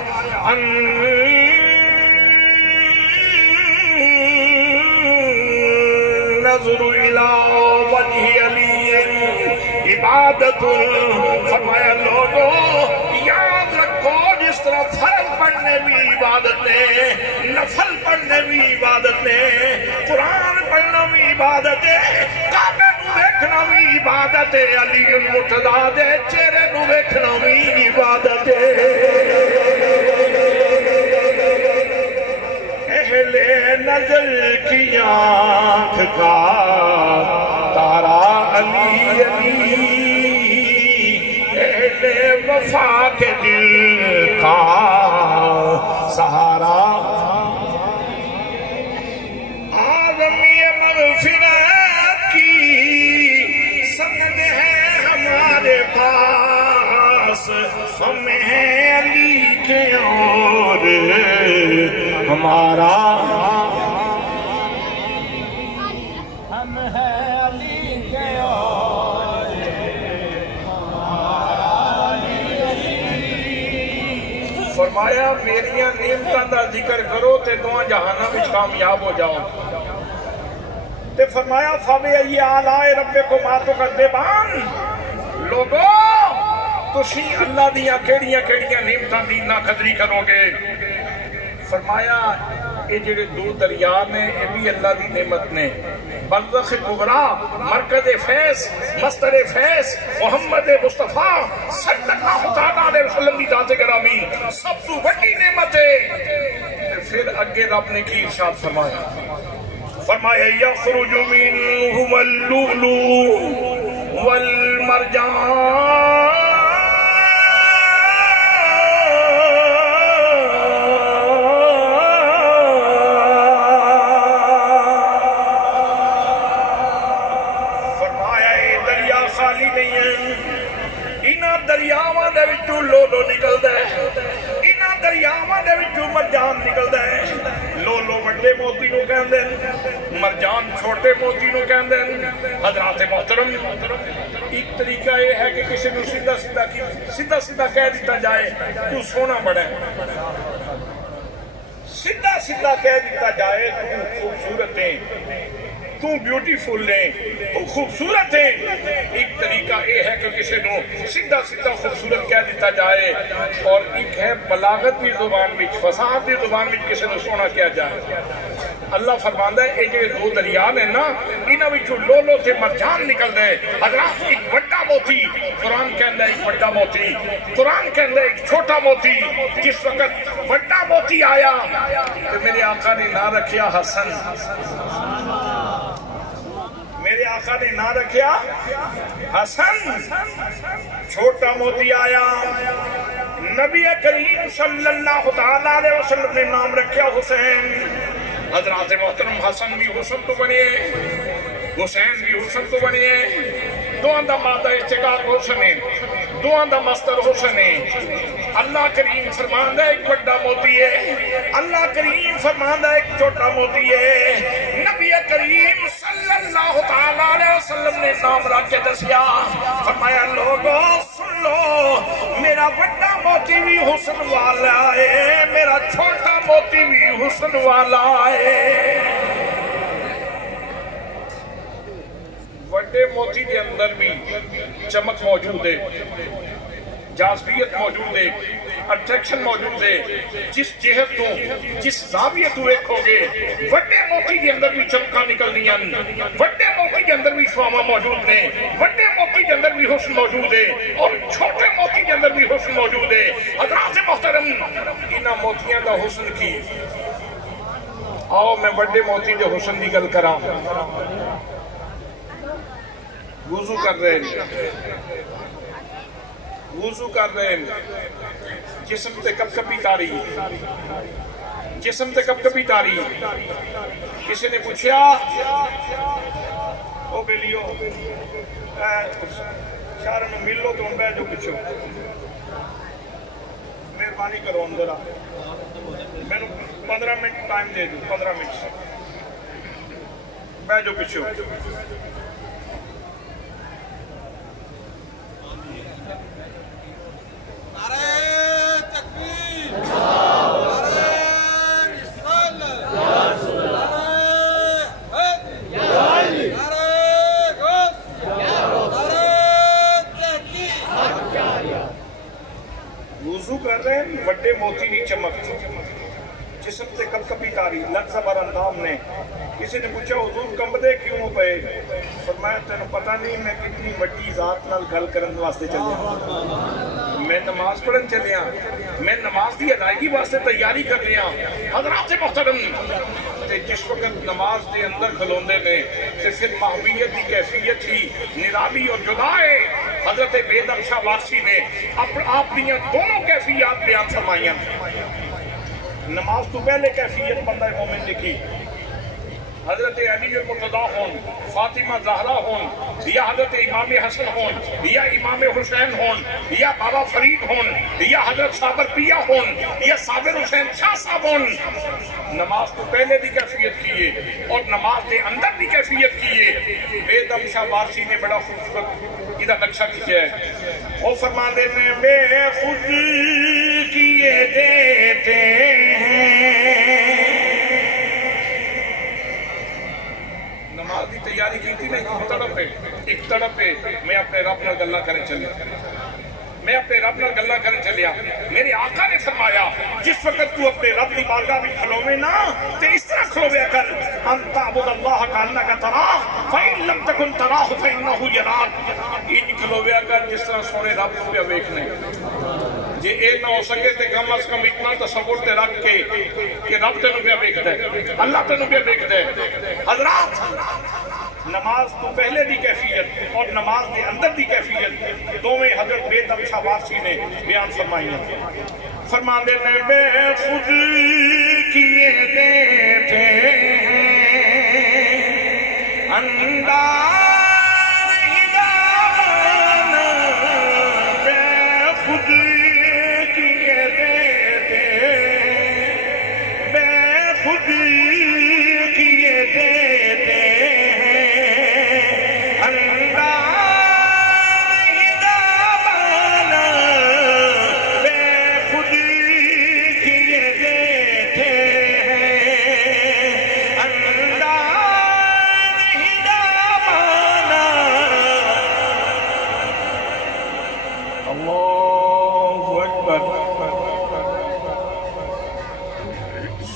نظر الى وجہ علی عبادت، فرمایا لوگو یاد رکھو جس طرح فرض پڑھنے بھی عبادت ہے، نفل پڑھنے بھی عبادت ہے، قرآن پڑھنا بھی عبادت ہے، کعبے نو دیکھنا بھی عبادت ہے، علی المرتضیٰ دے چہرے نو دیکھنا بھی عبادت ہے، اہل نظر کی آنکھ کا تارا علی علی، اہل وفا کے دل کا سہارا، آدمی مغفرت کی سند ہے ہمارے پاس، ہم ہیں علی کے اور ہمارا، ہم ہیں علی کے اور ہمارا علی۔ فرمایا میریاں نعمتاں دا ذکر کرو تے دعا جہانہ میں کامیاب ہو جاؤ، تے فرمایا فَبِأَيِّ آلَاءِ رَبِّكُمَا تُكَذِّبَانِ، لوگو تسی اللہ دیاں کیڑیاں کیڑیاں نعمتاں دی ناقدری کرو گے؟ فرمایا یہ جڑے دو دریا نے یہ بھی اللہ دی نعمت نے برزخ کبریٰ مرکز فیض مصدر فیض محمد مصطفیٰ صلی اللہ علیہ وسلم کی ذات گرامی سب تو بڑی نعمت ہے پھر اگے رب نے کی ارشاد فرمایا یخرج منہم اللؤلؤ والمرجان دریاواں دے وچوں لولو نکلدا ہے انہاں دریاواں دے وچوں مرجان نکلدا ہے لولو بڑے موتی نو کہندے مرجان چھوٹے موتی نو کہندے حضرات محترم ایک طریقہ یہ ہے کہ کسی نو سیدھا سیدھا کہہ دیتا جائے تو سونا بڑا ہے سیدھا کہہ دیتا جائے تو خوبصورت ہے تو بیوٹیفل ہے تو خوبصورت ہے ایک طریقہ یہ ہے کہ کسی نو سیدھا خوبصورت کہہ دیتا جائے اور ایک ہے بلاغت کی زبان میں فصاحت کی زبان میں کسی نو سونا کیا جائے اللہ فرماندا ہے یہ دو دریا نے نا انہاں وچوں لولو تے مرجان نکل دے حضرات ایک بڑا موتی قرآن کہندا ہے ایک بڑا موتی قرآن کہندا ہے ایک چھوٹا موتی جس وقت بڑا موتی آیا تو میرے آقا نے نہ رکھیا حسن میرے آقا نے نہ رکھیا حسن چھوٹا موتی آیا نبی کریم صلی اللہ علیہ وسلم نے نام رکھیا حسین حضرات محترم حسن بھی حسن تو بنیے حسین بھی حسن تو بنیے دعا دا مادہ اشتقاق حسن ہے دعا دا مصدر حسن ہے اللہ کریم فرماندہ ایک بڑا موتی ہے اللہ کریم فرماندہ ایک چھوٹا موتی ہے نبی کریم صلی اللہ علیہ وسلم نے نام رکھ کے دسیا فرمایا لوگوں سن لو میرا بڑا موتی بھی حسن والا ہے میرا چھوٹا موتی بھی حسن والا ہے بڑے موتی کے اندر بھی چمک موجود ہے جاذبیت موجود ہے اٹریکشن موجود ہے جس جہت تو جس زاویے تو دیکھو گے بڑے موتی کے اندر بھی چمکاں نکلنیاں بڑے موتی کے اندر بھی شعاعاں موجود نے بڑے موتی کے اندر بھی حسن موجود ہے اور چھوٹے موتی کے اندر بھی حسن موجود ہے حضرات محترم انہاں موتیاں دا حسن کی آؤ میں بڑے موتی دے حسن دی گل کراں وضو کر رہے ہیں وضو کر رہے ہیں جسم تے کب کبھی تاری جسم تے کب کبھی تاری کسی نے پوچھا او بیلیو شہر میں ملو تو بیٹھ جو پچھو مہربانی کرو اندر آ میں 15 منٹ ٹائم دے دوں 15 منٹ بیٹھ جو پچھو وضو کر رہے ہیں بڑے موتی نہیں چمک جسم سے کب کبھی تاری لفظ بر اندام نے کسی نے پوچھا حضور کمبدے کیوں پے فرمایا تینوں پتہ نہیں میں کتنی بڑی ذات نال گل کرن واسطے چلیا میں نماز پڑھن چلیا میں نماز دی ادائیگی واسطے تیاری کر لیا حضرات محترم جس وقت نماز دے اندر کھلوندے نے پھر محبیت کی کیفیت ہی نرالی اور جدا ہے حضرت بیدم شاہ وارسی نے آپ دیاں دونوں کیفیات بیان فرمائیاں نماز تو پہلے کیفیت بندہ مومن لکھی حضرت علی المرتضیٰ ہون فاطمہ زہرا ہون یا حضرت امام حسن ہون یا امام حسین ہون یا بابا فرید ہون یا حضرت صابر پیا ہون یا صابر حسین شاہ صاحب ہون نماز تو پہلے بھی کیفیت کیے اور نماز کے اندر بھی کیفیت کیے بیدم شاہ وارسی نے بڑا خوبصورت ادھر نقشہ کیا ہے وہ فرماتے ہیں بے خود کیے دیتے ہیں نماز کی تیاری کی تھی نہیں ایک طرف پہ میں اپنے رب نال گلاں کرنے چلیا میں اپنے رب نال گلاں کرنے چلیا میرے آقا نے فرمایا جس وقت تو اپنے رب کی بارگاہ میں کھلوے نا تے اس طرح کھلویا کر ان تعبد اللہ کانک تراہ فإن لم تکن تراہ فإنہ یراک، ان کھلویا کر جس طرح سونے رب کو پیا ویکھنے۔ جے اے نہ ہو سکے تے کم از کم اتنا تصور تے رکھ کے کہ رب تینوں پیا ویکھدا ہے، اللہ تینوں پیا ویکھدا ہے۔ حضرات نماز تو پہلے دی کیفیت اور نماز دے اندر دی کیفیت دوویں حضرت بیت ابشا وارسی نے بیان فرمائی ہیں۔ فرماندے نے بے خود کیے دیتے ہیں انداز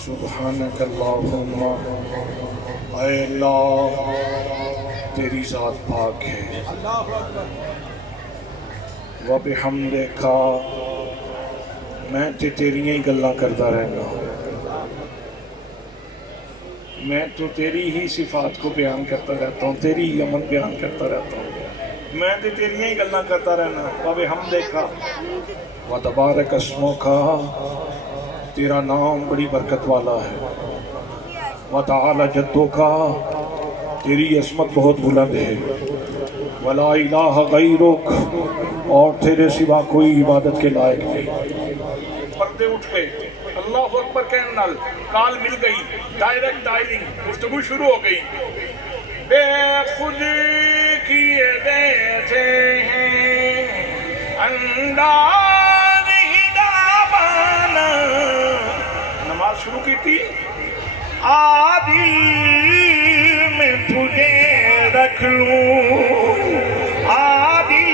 سبحانک اللہم، اے اللہ تیری ذات پاک ہے، وبحمدک میں تے تیریاں ہی گلاں کرتا رہنا، میں تو تیری ہی صفات کو بیان کرتا رہتا ہوں، تیری ہی عمل بیان کرتا رہتا ہوں، میں تے تیریاں ہی گلاں کرتا رہنا۔ وبحمدک وتبارک اسمک، تیرا نام بڑی برکت والا ہے، وتعالی جدک، تیری عظمت بہت بلند ہے، ولا الہ غیرک، اور تیرے سوا کوئی عبادت کے لائق نہیں۔ پردے اٹھ گئے، اللہ اکبر کہنے نال کال مل گئی، ڈائریکٹ ڈائلنگ گفتگو شروع ہو گئی۔ بے خود کیے دیتے ہیں انداز ہدابانا، نماز شروع کی تھی، عادل میں تجھے رکھ لوں، عادل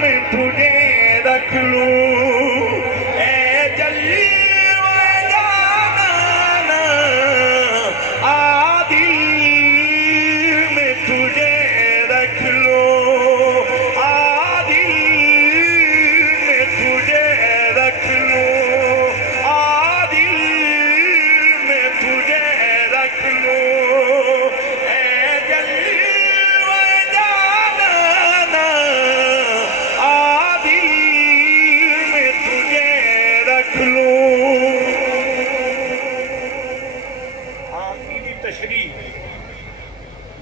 میں تجھے رکھ لوں، اے جلوہ جانانا، عادل میں تجھے رکھ لوں، عادل میں تجھے رکھ لوں، عادل میں تجھے رکھ لوں، اے جلوہ جانانا، عادل میں تجھے رکھ لوں۔ آخری تشریح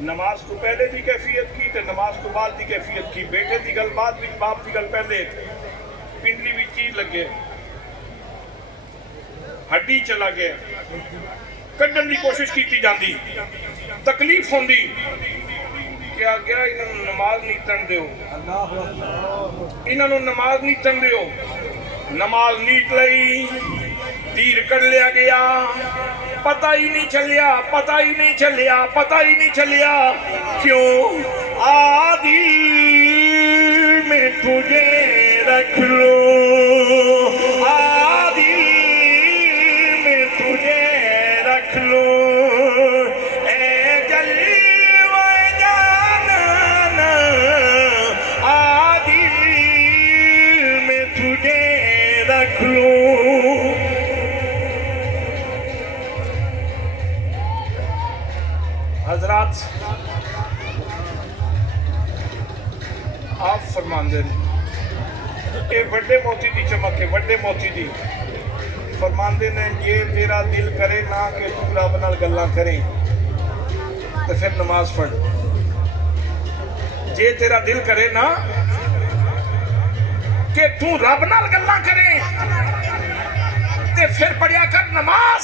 نماز تو پہلے دی کیفیت کی تے نماز تو بعد دی کیفیت کی، بیٹے دی گل بعد وچ باپ دی گل پہلے، پنڈلی وچ چیز لگے، ہڈی چلا گیا، کڈن دی کوشش کیتی جاندی، تکلیف ہوندی، کیا گیا انہوں نے نماز نہیں تن دیو، انہوں نے نماز نہیں تن دیو، نماز نیٹ لئی، تیر کر لیا گیا، پتہ ہی نہیں چلیا، پتہ ہی نہیں چلیا، پتہ ہی نہیں چلیا، کیوں؟ عادل میں تجھے رکھ لو، عادل میں تجھے رکھ لو، اے جلوہ جانانا، عادل میں تجھے رکھ لو۔ حضرات آپ فرماندے اے وڈے موتی دی چمک ہے، وڈے موتی دی فرماندے نے یہ تیرا دل کرے نہ کہ تو رب نال گلاں کریں تو پھر نماز پڑھ، جے تیرا دل کرے نا کہ تو رب نال گلاں کریں تو پھر پڑھیا کر نماز،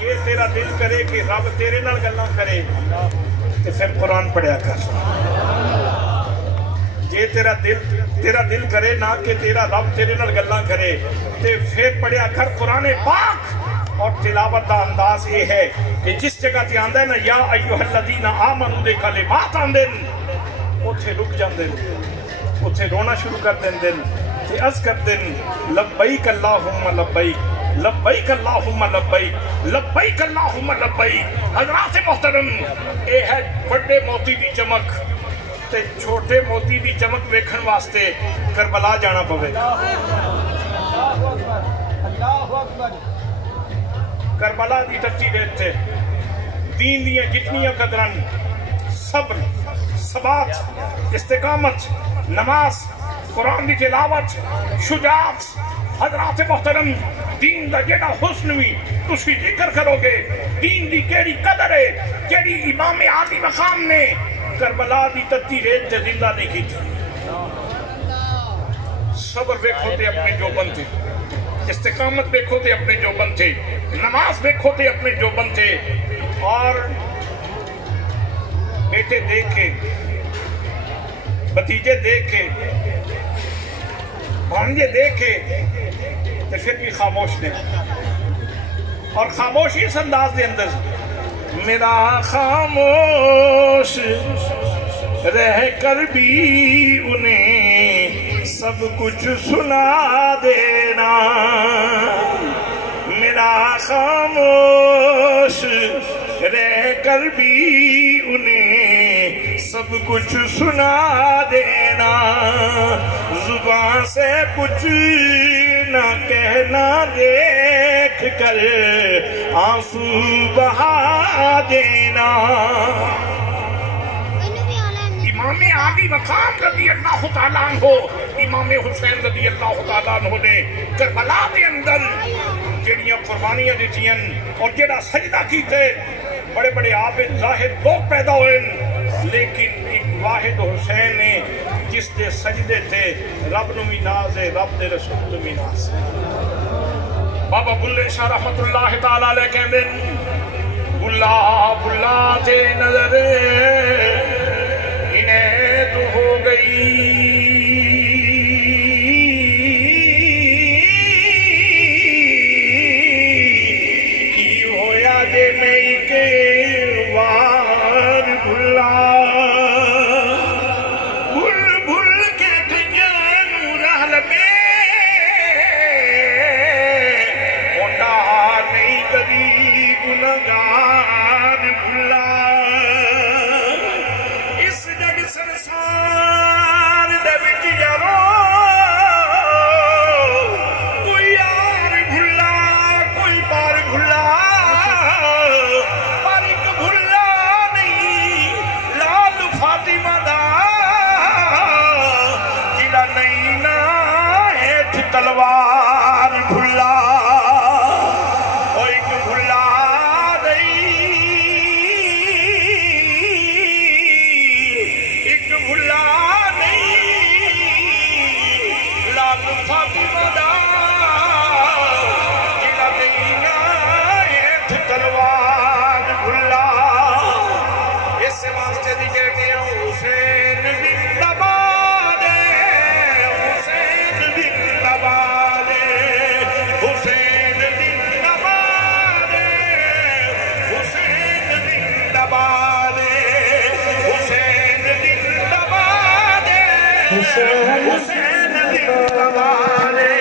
یہ تیرا دل کرے کہ رب تیرے نال گلاں کرے تو پھر قرآن پڑھیا کر، یہ تیرا دل کرے نا کہ تیرا رب تیرے نال گلاں کرے تو پھر پڑھیا کر قرآن پاک۔ اور تلاوت دا انداز یہ ہے کہ جس جگہ تے آندہ ہے نا یا ایوہ الذین آمنوا دے کلمات آندے اتھے رک جاندے، اتھے رونا شروع کر دیندے، کہ از کر دن لبیک اللہم لبیک لبیک اللہم لبیک لبیک اللہم لبیک. حضرات محترم اے ہے بڑے موتی دی چمک تے چھوٹے موتی دی چمک ویکھن واسطے کربلا جانا پوے. کربلا دی ٹچی دیتے دین دیاں جتنیاں قدرن صبر ثبات استقامت نماز قرآن دی تلاوت شجاعت. حضرات محترم دین دا جیڑا حسن بھی تسی ذکر کرو گے دین دی کیڑی قدر ہے کیڑی امام عالی مقام نے کربلا دی تتی ریت تے زندہ نہیں کی تھی. صبر دیکھو تے اپنے جو بنتے استقامت دیکھو تے اپنے جو بنتے نماز دیکھو تے اپنے جو بنتے اور بیٹے دیکھ کے بتیجے دیکھ کے بھانجے دیکھ کے تو پھر بھی خاموش نے اور خاموش اس انداز دے اندر میرا خاموش رہ کر بھی انہیں سب کچھ سنا دینا. میرا خاموش رہ کر بھی انہیں سب کچھ سنا دینا. زبان سے کچھ نہ کہنا دیکھ کر آنسو بہا دینا. امام عالی مقام رضی اللہ تعالیٰ عنہ امام حسین رضی اللہ تعالیٰ عنہ نے کربلا دے اندر جڑیاں قربانیاں دیتیاں اور جڑا سجدہ کیتے بڑے بڑے عابد زاہد لوگ پیدا ہوئے لیکن ایک واحد حسین نے جس دے سجدے تھے رب نو بھی ناز ہے رب دے رسول نو بھی ناز ہے. بابا بلے شاہ رحمت اللہ تعالیٰ علیہ کہندے بلا بلا تے نظر انہیں تو ہو گئی کی ہویا دے نہیں کے وار بھلا بھل بھل کے تجھن رہل میں ہوتا نہیں کبھی گناہگار بھلا. سنسار دے وچ یارو کوئی یار بھلا کوئی پار بھلا پر ایک بھلا نہیں لال فاطمہ دا جڑا نہیں نا ہیٹھ تلوار بھلا. حسین دل